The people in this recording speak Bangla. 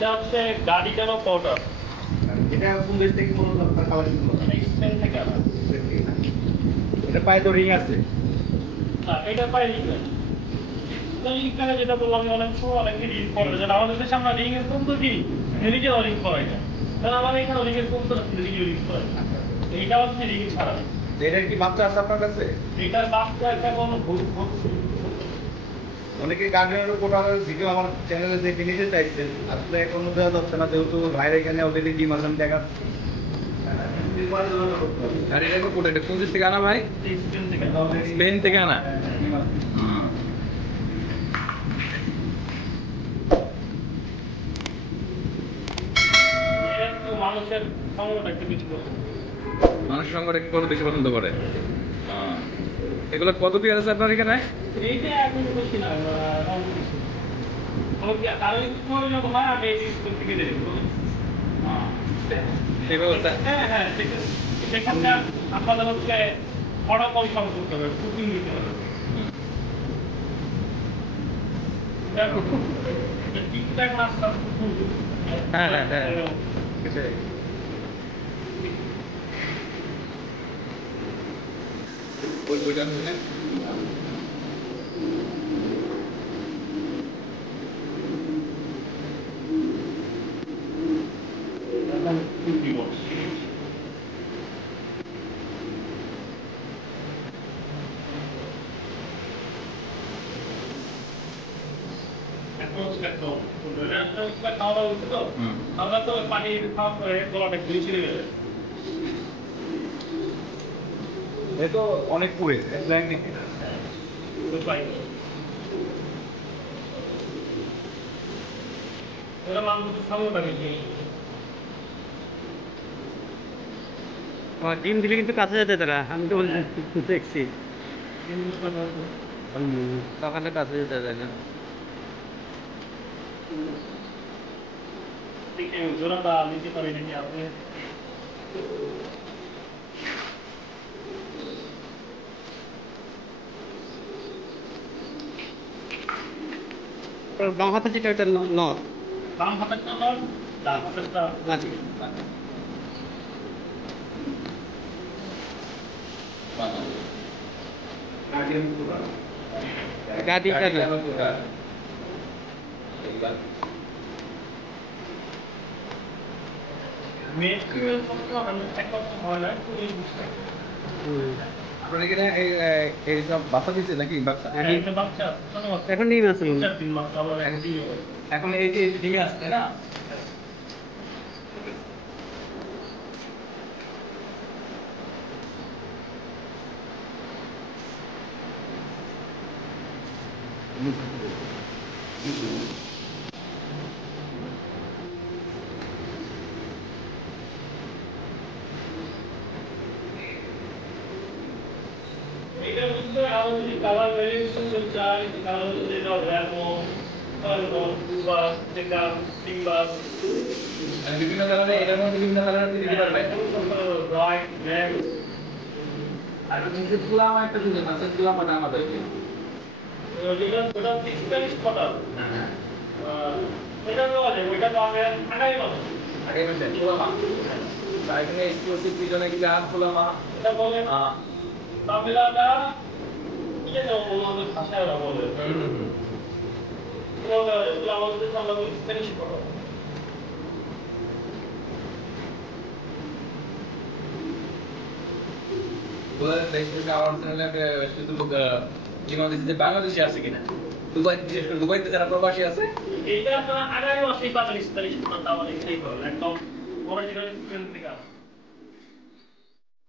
এটা হচ্ছে গাড়িটারও পাউডার। এটা কোন দেশ থেকে মূলত আপনার কালেকশন করা? স্পেন থেকে আনা। স্পেন থেকে না? এটা পায়ে তো রিং আছে। না, এটা পাই রিং নাই। রিং যেটা বললাম আমি অনেক সময় অনেকে রিং করে যেন আমাদের দেশে আমরা রিং এর কম তো কি রিংয়ে রিং করাই না। কারণ আমাদের এখানে রিং এর কম তো রিংয়ে রিং করে। এইটা হচ্ছে রিং ছাড়া। এটার কি বাচ্চা আছে আপনার কাছে? এটার বাচ্চা একটা কোনো অনেকে গার্ডেনের কোটার ভিডিও আমার চ্যানেলে দেখে নিতে চাইছেন, আসলে এখনো দেওয়া যাচ্ছে না যেহেতু বাইরে এখানে অলরেডি ডিম আসান দেখা। আর এটা কোটা এটা কোন দেশ থেকে আনা ভাই? স্পেন থেকে আনা। মানুষের সঙ্গটা একটু বেশি মানুষের সঙ্গটা কত বেশি পছন্দ করে? এগুলো কত পিয়ার আছে আপনার এখানে? এইটা এখন বেশি না কারণ প্রয়োজন হয় আমি এই স্কুল থেকে দেবো। সেই ব্যবস্থা? হ্যাঁ হ্যাঁ সেখানে আপনাদের হচ্ছে বড় কম কম করতে হবে কুকিং দিতে হবে। ঠিকঠাক নাস্তা হ্যাঁ হ্যাঁ হ্যাঁ ওইটা আমরা তো পানি খাওয়া করে গলাটা ঘুরে ছিঁড়ে গেলে এ তো অনেক পুড়ে ডিম দিলে কিন্তু কাছে যেতে তারা আমি তো দেখছি তখন কাছে যেতে দেয় না জোড়াটা নিতে পারি নাকি আপনি বাম হাতে যেটা ওটা নর বাম হাতেরটা নর ডান হাতেরটা মাঝি গাড়িটা আপনার এখানে এই সব বাচ্চা দিচ্ছে নাকি বাচ্চা? এখন ডিম আছে এখন এই যে ডিমে আসছে না? কালার ভেরিয়েশন চাই কালার যেটা র্যামো বিভিন্ন কালারে এটার মধ্যে বিভিন্ন কালার দিতে পারবে। আর নিচে তুলাম একটা দিতে না, তুলাম ওটা আমাদের আগে বলছে তুলামা এখানে এক্সক্লুসিভ পিজনে গেলে আর তুলামা এটা বলেন তামিলাটা কি যেন আমাদের ভাষায় ওরা বলে আমাদের আমরা স্প্যানিশ পড়ো বাংলাদেশে আছে কিনা দুবাইতে যারা প্রবাসী আছে এইটা আপনার আগামী মাসেই পাবেন স্প্যানিশ একদম